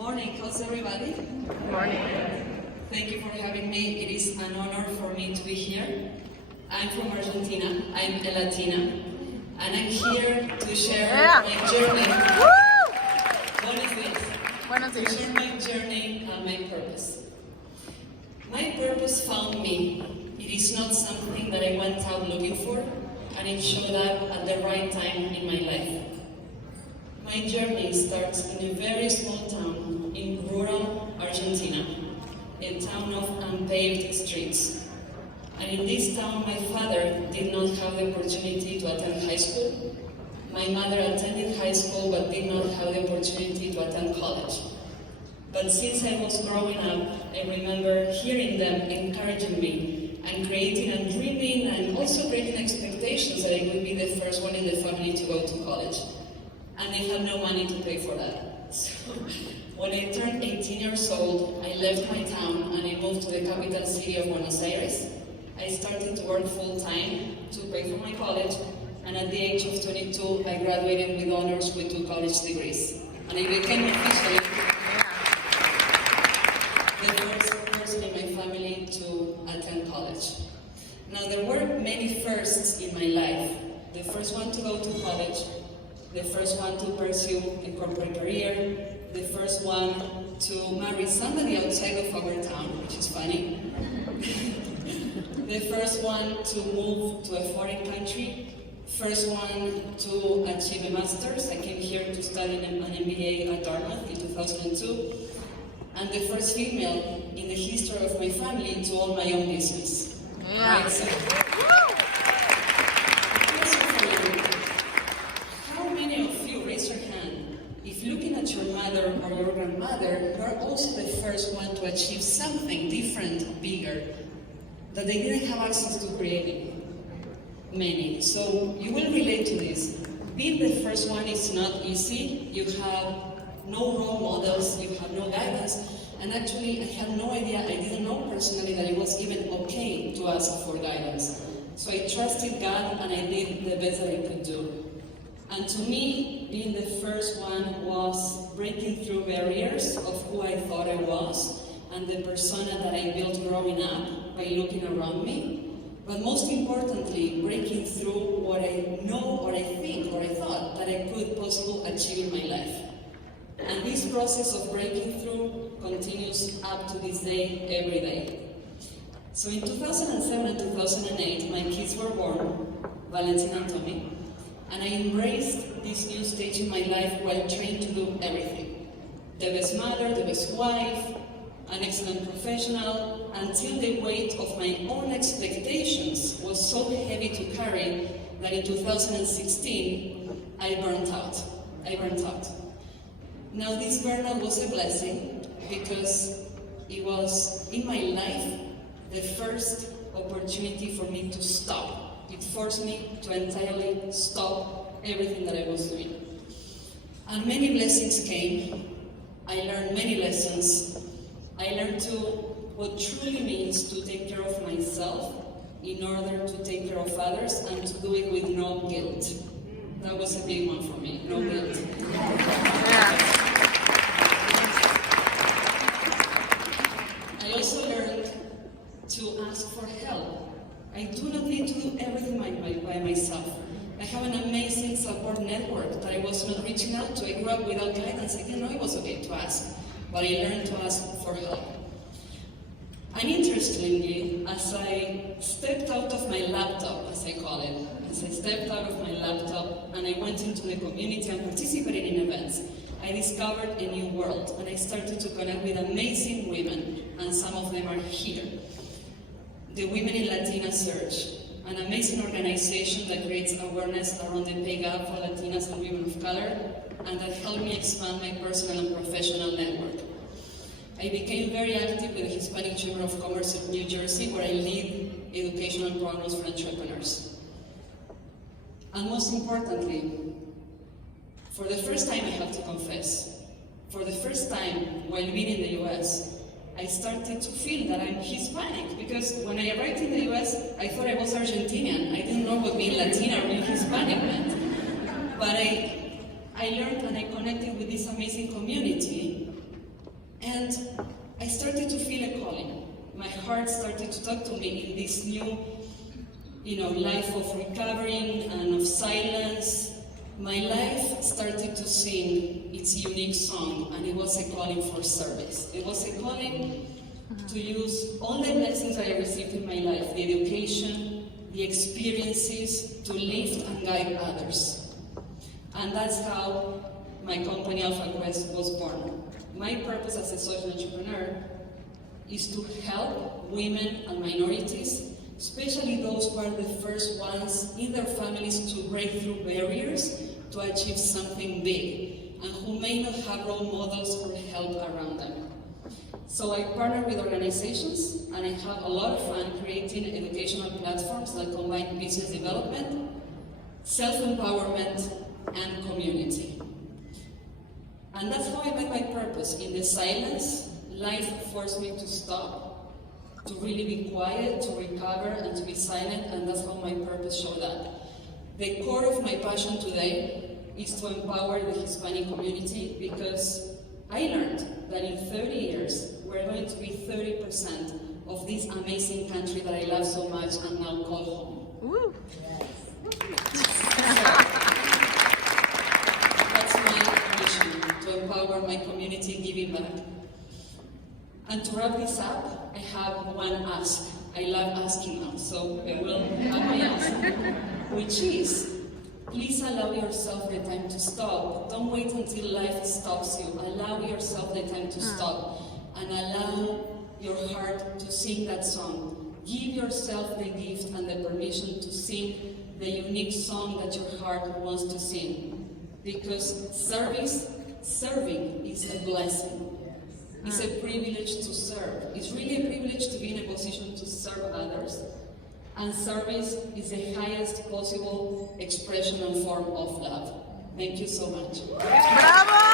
morning. How's everybody? Good morning. Thank you for having me. It is an honor for me to be here. I'm from Argentina. I'm a Latina. And I'm here to share my journey. What is this? Buenos To días. share my journey and my purpose. My purpose found me. It is not something that I went out looking for, and it showed up at the right time in my life. My journey starts in a very small town in rural Argentina, a town of unpaved streets. And in this town, my father did not have the opportunity to attend high school. My mother attended high school but did not have the opportunity to attend college. But since I was growing up, I remember hearing them encouraging me and creating and dreaming and also creating expectations that I would be the first one in the family to go to college. And they had no money to pay for that. So when I turned 18 years old, I left my town and I moved to the capital city of Buenos Aires. I started to work full-time to pay for my college, and at the age of 22, I graduated with honors with 2 college degrees. And I became officially the first person in my family to attend college. Now, there were many firsts in my life. The first one to go to college, the first one to pursue a corporate career, the first one to marry somebody outside of our town, which is funny. The first one to move to a foreign country, first one to achieve a master's. I came here to study an MBA at Dartmouth in 2002, and the first female in the history of my family to own my own business. Yeah. Right, so, how many of you, raise your hand, if looking at your mother or your grandmother, you are also the first one to achieve something different, bigger, that they didn't have access to creating? Many. So you will relate to this. Being the first one is not easy. You have no role models, you have no guidance, and actually I had no idea, I didn't know personally that it was even okay to ask for guidance. So I trusted God and I did the best that I could do. And to me, being the first one was breaking through barriers of who I thought I was and the persona that I built growing up by looking around me. But most importantly, breaking through what I know, or I think, or I thought that I could possibly achieve in my life. And this process of breaking through continues up to this day, every day. So in 2007 and 2008, my kids were born, Valentina and Tommy, and I embraced this new stage in my life while trying to do everything. The best mother, the best wife, an excellent professional, until the weight of my own expectations was so heavy to carry that in 2016, I burnt out. Now this burnout was a blessing because it was, in my life, the first opportunity for me to stop. It forced me to entirely stop everything that I was doing. And many blessings came. I learned many lessons. I learned what truly means to take care of myself in order to take care of others and to do it with no guilt. That was a big one for me, no guilt. I also learned to ask for help. I do not need to do everything by myself. I have an amazing support network that I was not reaching out to. I grew up without guidance. I didn't know it was okay to ask, but I learned to ask for help. And interestingly, as I stepped out of my laptop, as I call it, as I stepped out of my laptop and I went into the community and participated in events, I discovered a new world and I started to connect with amazing women, and some of them are here. The Women in Latina Search, an amazing organization that creates awareness around the pay gap for Latinas and women of color, and that helped me expand my personal and professional network. I became very active with the Hispanic Chamber of Commerce of New Jersey, where I lead educational programs for entrepreneurs. And most importantly, for the first time, I have to confess, for the first time while living in the US, I started to feel that I'm Hispanic, because when I arrived in the US, I thought I was Argentinian. I didn't know what being Latina or being Hispanic meant. But I learned and I connected with this amazing community, And I started to feel a calling. My heart started to talk to me in this new, life of recovering and of silence. My life started to sing its unique song, and it was a calling for service. It was a calling to use all the blessings I received in my life, the education, the experiences, to lift and guide others. And that's how my company Alpha Quest was born. My purpose as a social entrepreneur is to help women and minorities, especially those who are the first ones in their families to break through barriers to achieve something big, and who may not have role models or help around them. So I partner with organizations, and I have a lot of fun creating educational platforms that combine business development, self-empowerment, and community. And that's how I met my purpose. In the silence, life forced me to stop, to really be quiet, to recover, and to be silent, and that's how my purpose showed up. The core of my passion today is to empower the Hispanic community, because I learned that in 30 years, we're going to be 30% of this amazing country that I love so much and now call home. Woo. That's my mission, to empower my community, giving back. And to wrap this up, I have one ask. I love asking now, so I will have my ask, which is, please allow yourself the time to stop. Don't wait until life stops you. Allow yourself the time to stop, and allow your heart to sing that song. Give yourself the gift and the permission to sing the unique song that your heart wants to sing. Because serving is a blessing. It's a privilege to serve. It's really a privilege to be in a position to serve others. And service is the highest possible expression and form of love. Thank you so much. ¡Bravo!